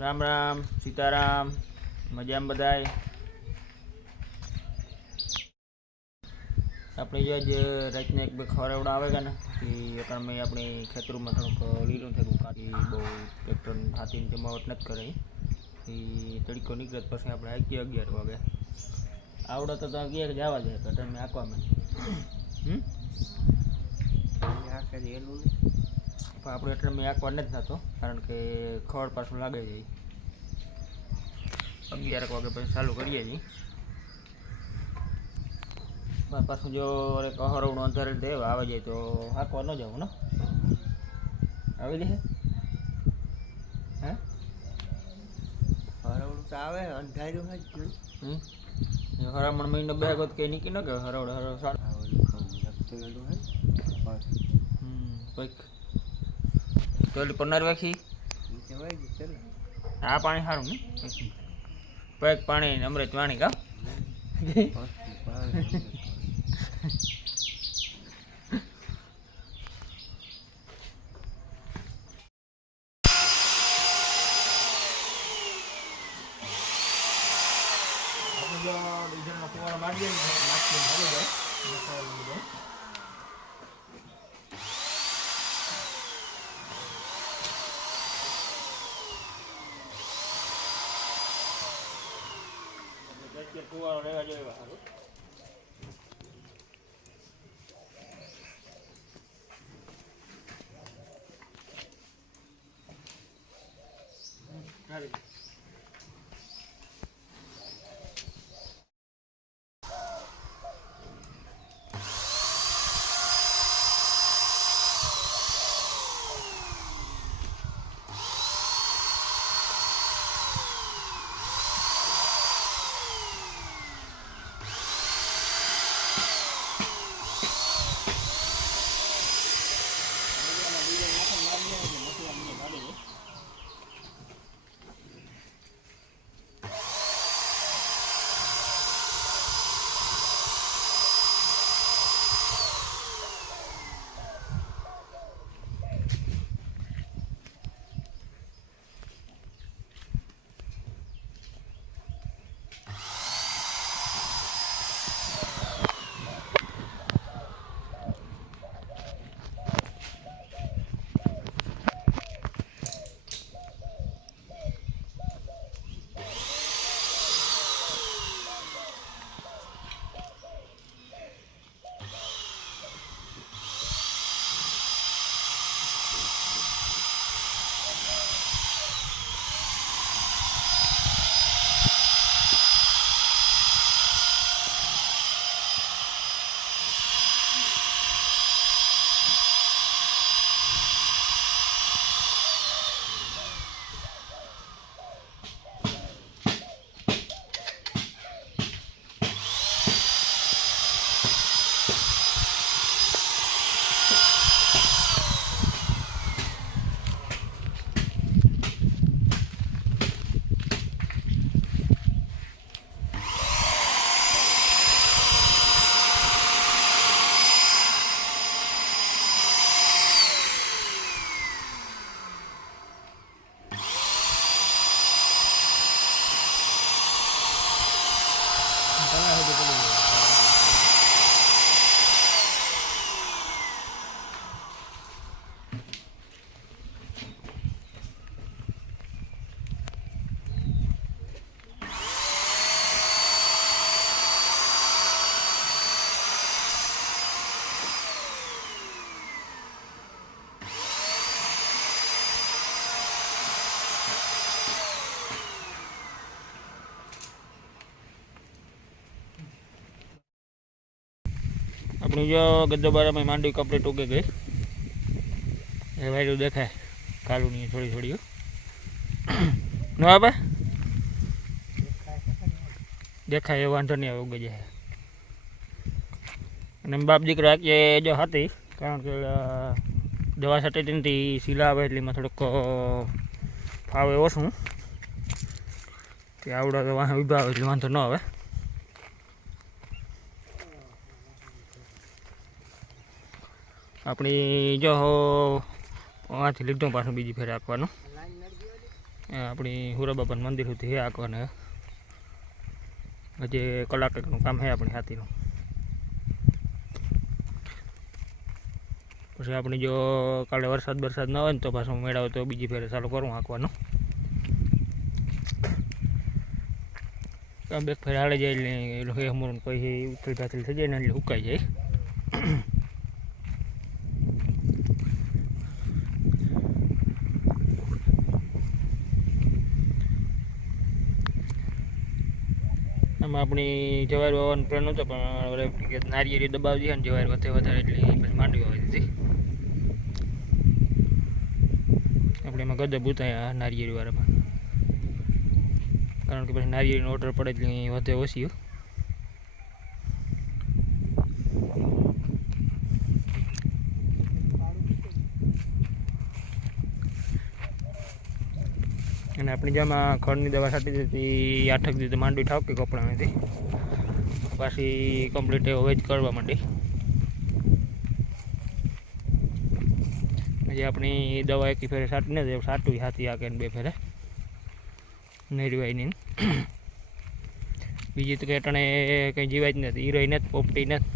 રામ રામ, સીતારામ, મજામાં બધાય? આપણે જો આજ રાતના એક બે ખવડાવડા આવે કે ને, એ અત્યારે આપણે ખેતરમાં થોડુંક લીલું થયું કાઢી બહુ ટ્રેક્ટર હાથીને જમાવટ નથી કરે એ તડકો નીકળે તો પછી આપણે આખી અગિયાર વાગે. આવડે તો તો અગિયાર જવા જાય, તો તમે આંકવામાં. હમ? પણ આપણે એટલે મેં આંકવા નથી થતો કારણ કે ખડ પાછું લાગે છે. અગિયાર વાગે પછી ચાલુ કરીએ છીએ. પણ પાછું જો હરવણું અંધારે દેવા આવે જાય તો હાંકવા ન જવું ને? આવી જશે? હે? હરવડું તો આવે અંધાર્યું હોય જ હરામણ મહિનો બે ગોત કે નીકળી ન કે હરવડ હરવડ સારું. કોઈક તો ઓલી પન્નાર વાખી ઈ તો હોય જ છે ને. આ પાણી સારું ને પૈક પાણી ને અમૃત પાણી કા પછી પાણી. આપણે જો ડીઝલનો ફુવારો મારી દઈએ ને નાખીને ભરી જાય મસાલો લઈ જાય એટલે કે ફુવારો રહેવા જોઈએ એવા સારું આપણી જો ગદ્દોબારામાં માંડવી કપડે ટૂંકી ગઈ. એ વાયરું દેખાય. કાલુની થોડી થોડી ન આવે દેખાય, એ વાંધો નહીં આવે ઉગી અને બાપ દીકરા કે જો હતી, કારણ કે દવા સાથે તેનથી શીલા આવે એટલે એમાં થોડુંક ફાવે ઓછું. કે આવડે તો વાહ આવે એટલે વાંધો ન આવે. આપણી જો આથી લીધો પાછું બીજી ફેર આપવાનું. આપણી હુરાબાપાનું મંદિર સુધી હે આંકવાને. હજી કલાક એકનું કામ હે આપણી હાથીનું. પછી આપણે જો કાલે વરસાદ વરસાદ ન હોય ને તો પાછું મેળાવે તો બીજી ફેરે ચાલુ કરું આંકવાનું. કામ એક ફેર હાલે જાય એટલે એ હમરું કોઈ ઉથલ પાથલ થઈ જાય ને એટલે ઉકાઈ જાય. આમાં આપણી જવાર વાવવાનો પ્લાન હતો પણ નારિયેળી દબાવી દીધા ને જવાર વધે વધારે એટલે પછી માંડવી વાવી દીધી. આપણે એમાં ગદબ ઉતાર્યા નારિયેળી વાળામાં કારણ કે પછી નારિયેળીનો ઓર્ડર પડે એટલે વધે ઓછી અને આપણી જેમાં ખડની દવા છાંટી દીધી આઠક દીધી માંડવી ઠાવકી કપડામાંથી પાછી કમ્પ્લીટ હવે જ કરવા માંડી. પછી આપણી દવા એકી ફેરે છાંટીને નથી સાટવી હાથી આકે બે ફેરે. નેરવાઈની બીજી તો કે અટાણે કંઈ જીવાય જ નથી હીરોઈ નથી, પોપટી નથી.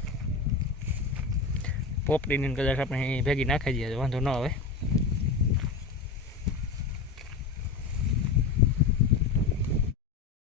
પોપટીને કદાચ આપણે ભેગી નાખી દઈએ, વાંધો ન આવે.